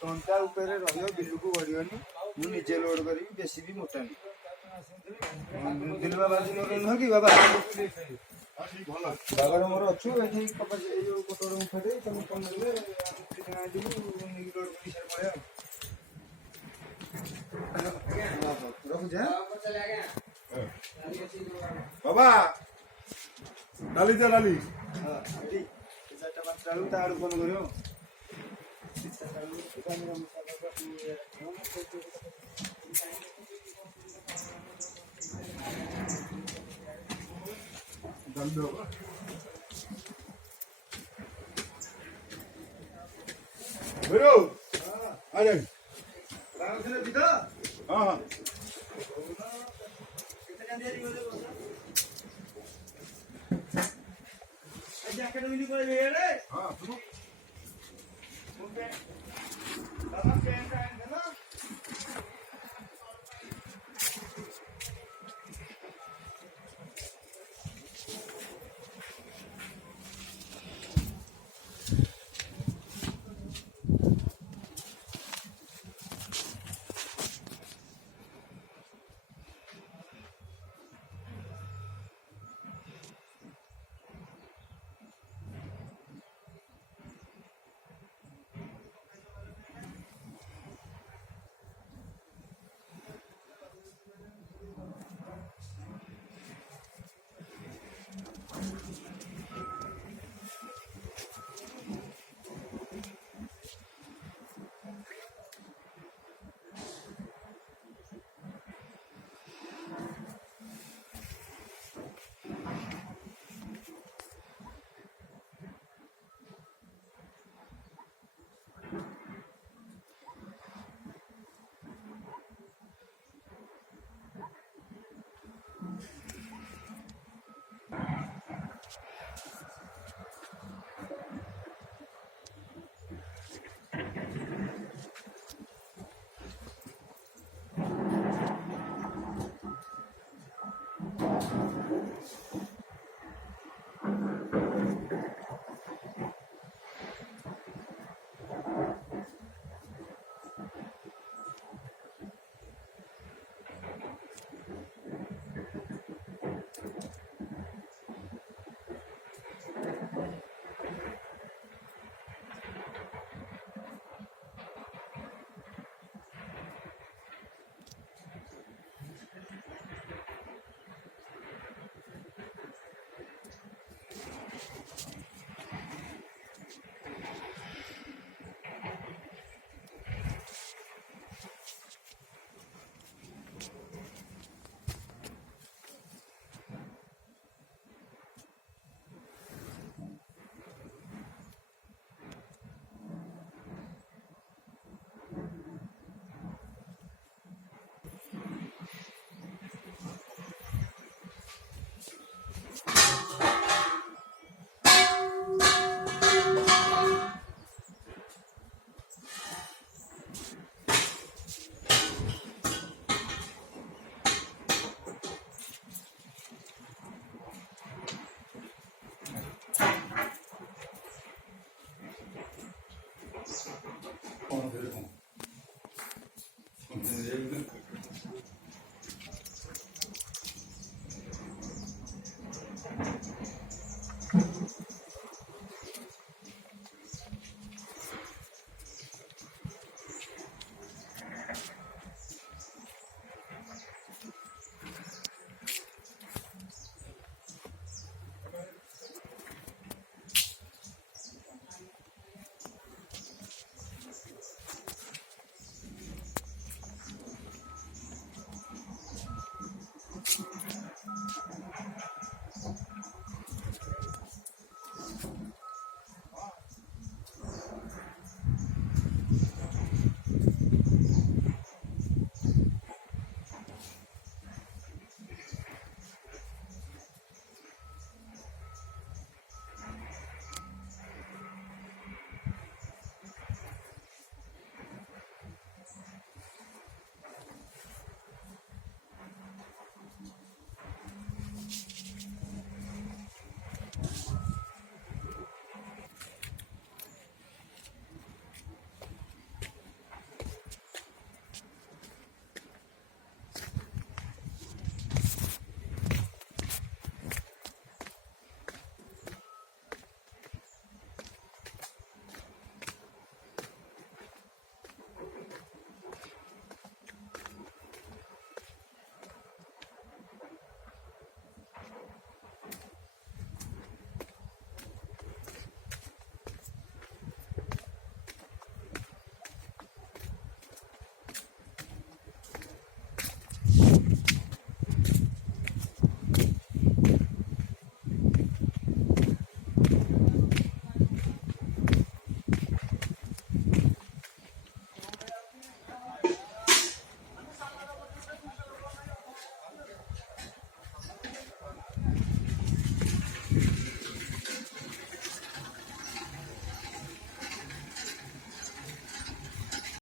टंटा उपरे रहियो बिलुकु गड़ियोनी मु निजे लोड करी बेसी भी मोटा नहीं दिल बाबा जी मोर न कि बाबा बाबा मोर अछु एठी कपा ए जो कोटोर मुठा दे तम कोन ले हम दिनु नि लोड करी सर पळे रखु जा चले आ गया बाबा डाली जा डाली हां रेडी चारटा पांच डालू तार फोन करियो बरो आ जाए राम से बिदा हां हां कितने देरी हो गई आज एकेडमी को ले रे हां सुनो ओके बाबा पेन टाइम है ना कौन करे कौन